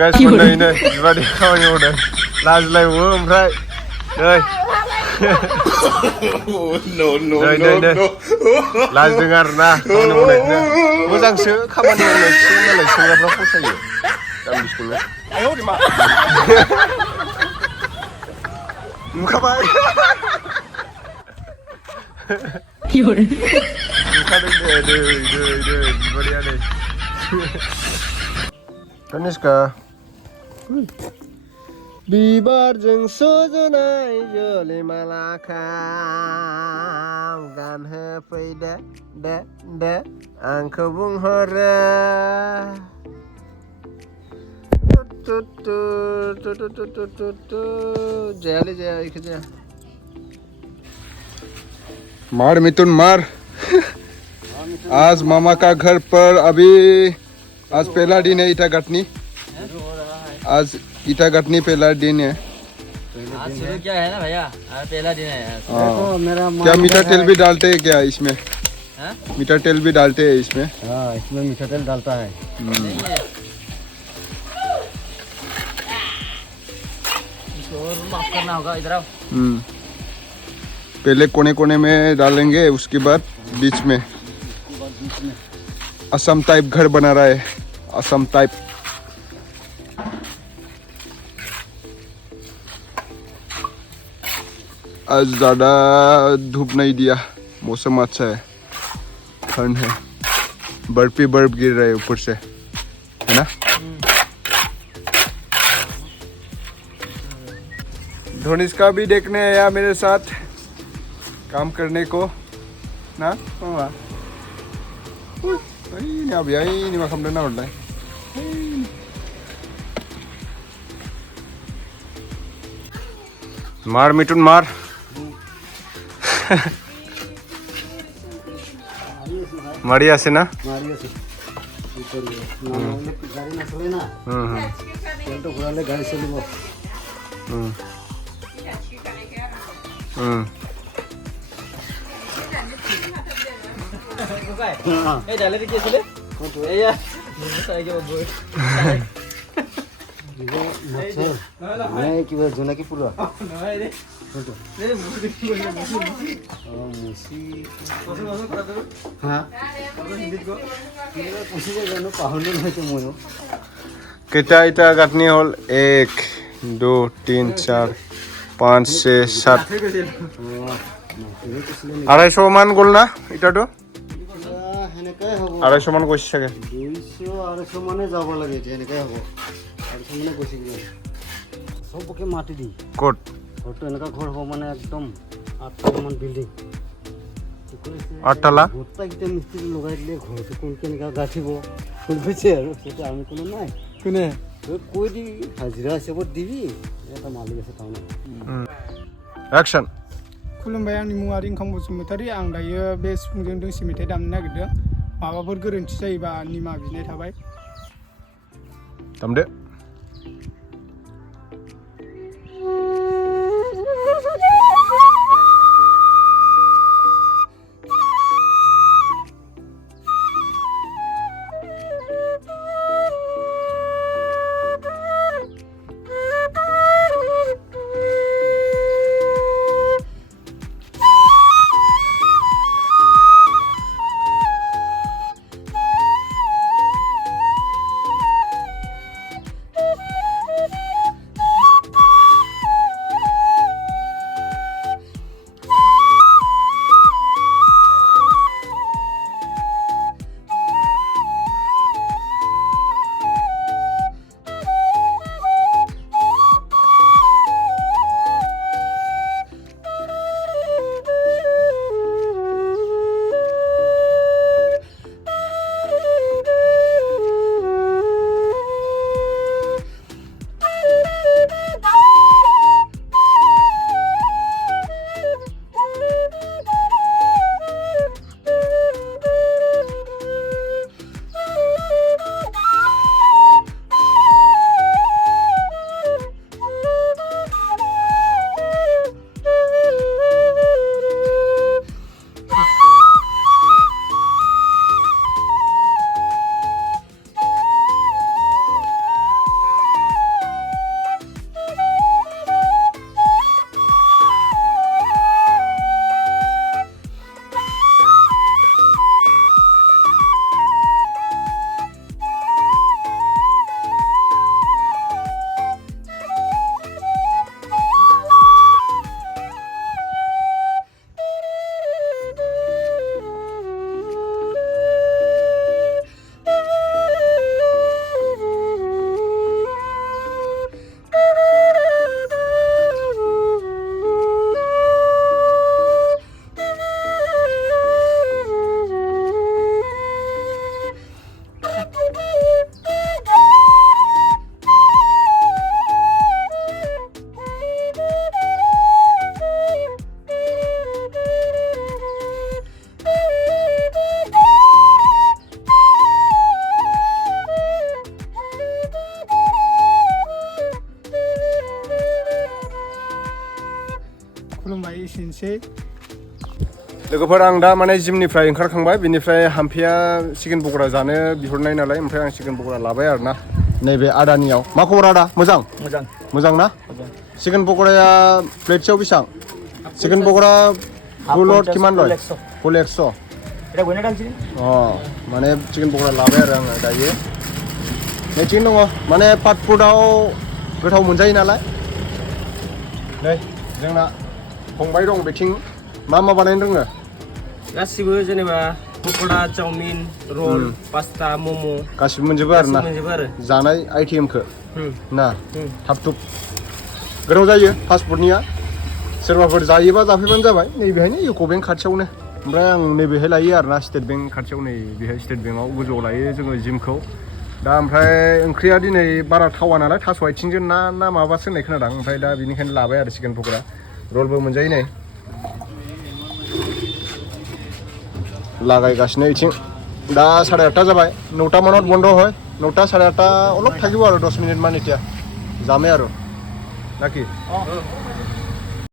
Guys, मोननायनो बेबादि खामानि मावदों लाजलायबो ओमफ्राय नै नै लाजदों आरोना खामानि मावनायखौनो मोजांसो खामानि मावनायखौसो मालाय सेंग्राफ्रा फसायो जाम्बिखौनो नुखाबाय नुखादों दे दै बिबादिया नै Kaniska बिबारजों सजनाय जोलै मालाखाव गानहोफैदो दे आंखौ बुंहरो जायालै जाया इखो जाया मार मिथुन मार आज मामा का घर पर अभी आज पहला दिन है ईटा गटनी आज ईटा गटनी पहला दिन है आज शुरू क्या है ना भैया आज पहला दिन है देखो मेरा क्या मीठा तेल भी डालते हैं क्या इसमें मीठा तेल भी डालते हैं इसमें हाँ इसमें मीठा तेल डालता है इसको माफ करना होगा इधर आओ पहले कोने कोने में डालेंगे उसके बाद बीच में असम टाइप घर बना रहा है असम टाइप आज ज़्यादा धूप नहीं दिया मौसम अच्छा है ठंड है बर्फ ही बर्फ गिर रहा है ऊपर से है ना धोनिस्का भी देखने आया मेरे साथ काम करने को ना मामा ini abi ini makam dana udah मार मिटुन मार मारी आसे ना गाड़ी ना चले ना तेल तो घुराले गाड़ी चलिब এই ডালে কি ছিল এইয়া সাইকে বই नहीं कि जोना की पुरा নহয় রে রে মুসি मुसी কত বছর করা দেব हाँ হিন্দিত কো पुसी जानो पाहुलो नहीं तो मोयो कितना इटा काटनी होल 1 2 3 4 5 6 7 250 मान गोल ना इटाটো হেনেকাই হ'ব 250 মান গৈছে চাগে 200 250 মানে যাব লাগে হেনেকাই হ'ব 250 মানে গৈছে কি সবকে মাটি দি কোট ঘৰটো এনেকা ঘৰ হ'ব মানে একদম 8 মান বিল্ডিং আটলা গোটাইতে মিস্ত্রি লগাই দিলে ঘৰটো কোন কেনেকা গাঠিব কোন বুঝছে আৰু সেটা আমি কোনো নাই কোনে কৈ দি হাজিৰা হিচাপত দিবি এটা মালিক আছে টাউনত অ্যাকশন खुलुमबाय आंनि मुङा रिंखां बसुमतारी आं दायो बे सिफुंजों दोंसे मेथाइ दामनो नागिरदों माबाफोर गोरोन्थि जायोबा निमाहा बिनाय थाबाय दामदो खुलुमबाय एसेनोसै लोगोफोर आं दा माने जिमनिफ्राय ओंखारखांबाय बिनिफ्राय हाम्फिया चिकेन पक'रा जानो बिहरनाय नालाय ओमफ्राय आं चिकेन पक'रा लाबाय आरोना नैबे आदानियाव मा खबर आदा मोजां मोजां ना चिकेन पक'राया प्लेटसेयाव बेसेबां चिकेन पक'रा फुलत किमान लय फुल 100 माने चिकेन पक'रा लाबाय आरो आङो दायो नै थिगैनो दङ माने फास्ट फुडआव गोथाव मोनजायो नालाय नै जोंना फंबाय दं बेथिं मा बानायनो रोङो गासिबो जेनेबा पक'रा चाउमिन रल पास्ता मम' गासिबो मोनजोबो आरो ना जानाय आइटेमखौ ना थाब थुब गोथाव जायो फास्ट फुडनिया सोरबाफोर जायोबा जाफैबानो जाबाय नैबेहायनो इउक' बेंक खाथियावनो ओमफ्राय आं नैबेहाय लायो आरोना स्टेट बेंक खाथियाव नै बेहाय स्टेट बेंकआव गोजौआव लायो जोङो जिमखौ दा ओमफ्राय ओंख्रिया दिनै बारा थावा नालाय थास' आथिंजों ना माबासो होननाय खोनादों ओमफ्राय दा बेनिखायनो लाबाय आरो चिकेन पक'रा रलबो मोनजायो नै लागायगासिनो इथिं दा 8:30 जाबाय 9टा माনত बन्द হয় 9टा 8:30 অলপ থাকিব আৰু 10 মিনিট মান এতিয়া যামে আৰু নাকি